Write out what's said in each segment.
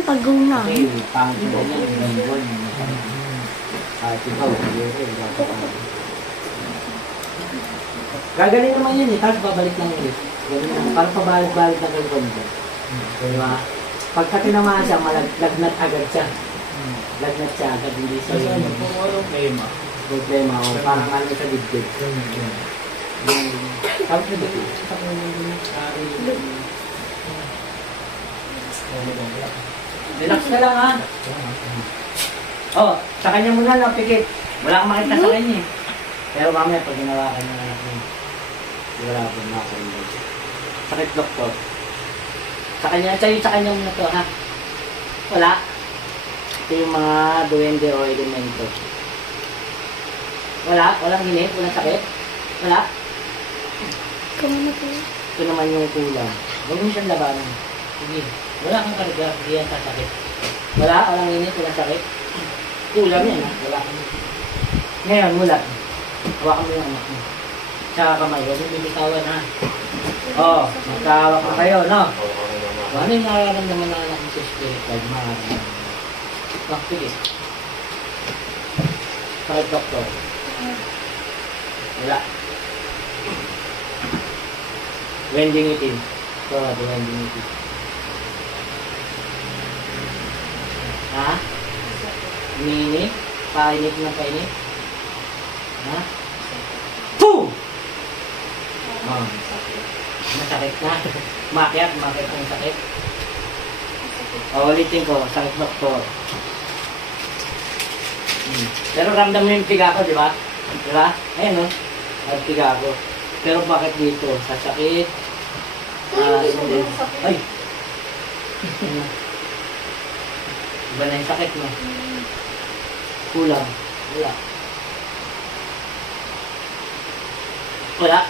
yung pag-una. Gagaling naman yun eh, tapos babalik lang ulit. Parang pabalik-balik na ganun ko. Di ba? Pagka tinamaan siya, malaglagnat agad siya. Lagnat siya agad, hindi siya Kasi ano, yung kung walang problema. problema o parang ano sa dibdib. Yung, tapos na sa ari, Relax ka lang ha. Oh, sa kanya muna lang, pikit. Wala kang makita sa kanya eh. Pero mamaya pag ginawa ka ng anak mo, wala akong makakain Sakit doktor. Sa kanya, sa'yo sa kanya muna to ha. Wala. Ito yung mga duwende o elemento. Wala? Walang ginit? Walang sakit? Wala? Kumana po. Ito naman yung kulang. Huwag mo siyang labanan. Sige. Wala kang karga. Hindi yan sasakit. Wala? Walang init? Walang sakit? Kulang yan ha? Wala kang Ngayon, mula. Hawakan mo yung anak mo. Tsaka kamay. Huwag mo bibitawan ha. Oo. Oh, magkahawak na kayo, no? Ano yung nararamdaman ng anak mo sa spiritual? Maraming. Bakit? Sakit, doktor. Wala. Wending itim. Ito wending itim. Ha? Umiinit? Painit na painit? Ha? Poo! Oh. Masakit na. Makyat, makyat ang sakit. O, ulitin ko, sakit doktor. Hmm. Pero ramdam mo yung tiga ko, di ba? Di ba? Ayan o. Ang tiga ko. Pero bakit dito? Sasakit? Ah, hindi. Ay! Ano? Iba na yung sakit mo. Kulang. Wala. Wala.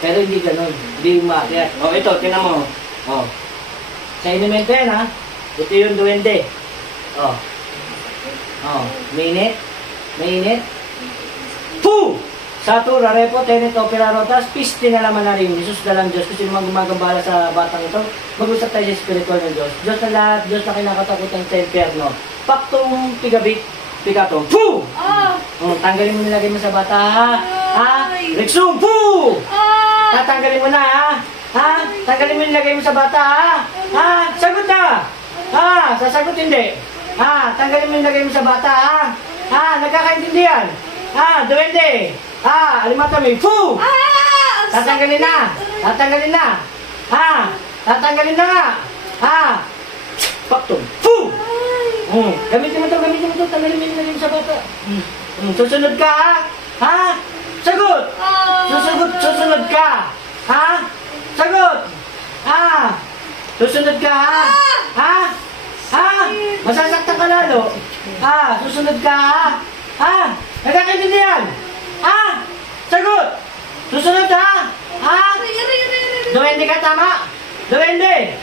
Pero hindi ganun. Hindi umakyat. O, ito, tinan mo. O. Sa inimento yan, ha? Ito yung duwende. O. O. Mainit. Mainit. Pu! Satura, repo, tenet, opera, rotas, piste na naman na rin. Jesus na lang Diyos. Kasi naman gumagambala sa batang ito. Mag-usap tayo sa spiritual ng Diyos. Diyos na lahat, Diyos na kinakatakutan sa impyerno. Paktong pigabit, pigato. Pu! Ah! Oh, tanggalin mo nilagay mo sa bata, ha? Ha? Ay! Rexum, pu! Ah! Tatanggalin mo na, ha? Ha? Tanggalin mo nilagay mo sa bata, ha? Ha? Sagot na! Ha? Sasagot hindi. Ha? Tanggalin mo nilagay mo sa bata, ha? Ha? Nagkakaintindihan? Ha? Duwende! Ha? Alimatami, pu! Ah! Ang Tatanggalin na! Tatanggalin na! Ha? Tatanggalin na nga! Ha? Paktong! Ay! Hmm. Gamitin mo to, gamitin mo to, tanggalin mo nilagay mo sa bata. Hmm. Hmm. Susunod ka, ha? Ha? Sagot! Ah! Susunod, susunod ka! Ha? Sagot! Ha? Susunod ka, ha? Ha? Ha? Masasaktan ka lalo. Ha? Susunod ka, ha? Ha? Nagkakaintindihan? Ha? Sagot! Susunod ha? Ha? Duwende ka tama? Duwende!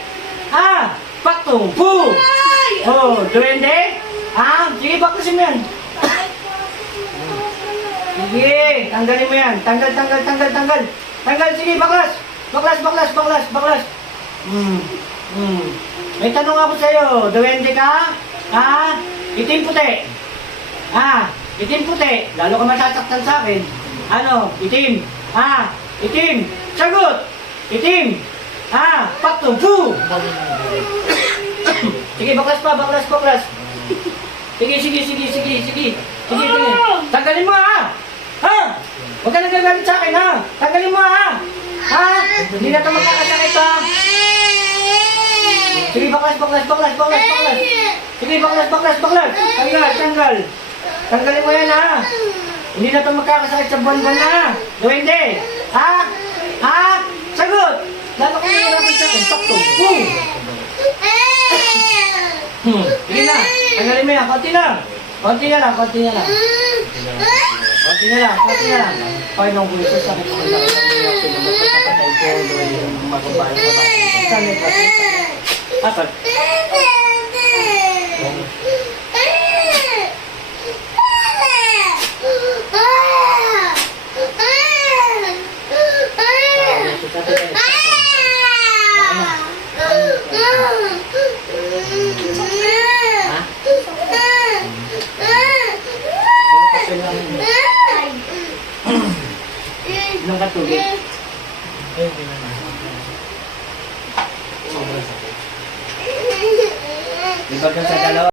Ha? Paktong! Ay! Oh, duwende? Ha? Sige, baklasin mo yan. Sige, tanggalin mo yan. Tanggal, tanggal, tanggal, tanggal. Tanggal, sige, baklas. Baklas, baklas, baklas, baklas. Hmm, hmm. May tanong ako sa'yo. Duwende ka? Ha? Itim puti. Ha? Itim puti. Lalo ka masasaktan sa akin. Ano? Itim. Ha? Itim. Sagot. Itim. Ha? Paktong, pu! Sige, baklas pa, baklas, baklas. Sige, sige, sige, sige, sige. Sige, sige. Tanggalin mo ha! Ha? Huwag ka nagagalit sa akin ha! Tanggalin mo ha! Ha? Hindi na ito magkakasakit ha! Sige, baklas, baklas, baklas, baklas, baklas. Sige, baklas, baklas, baklas. Tanggal, tanggal. Tanggalin mo yan ha! Hindi na ito magkakasakit sa buwan-buwan na ha! Duwende! Ha? Ha? Sagot! Lalo ka nangyayaran sa akin. Sakto. Boom! Hmm. Sige na. Tanggalin mo yan. Konti na. Konti na lang. Konti na lang. Konti na lang. Konti na lang. Panginoong ko ito. Sakit ko lang. Pinapatay ko. Luwali yung magbabayan sa bahay. Saan yung pati? Apat. Ah, ito, sabi ko, ito. Okay na. Inom ka tubig. Eh, hindi na na. Sobrang sakit. Ibag ka sa dalawa.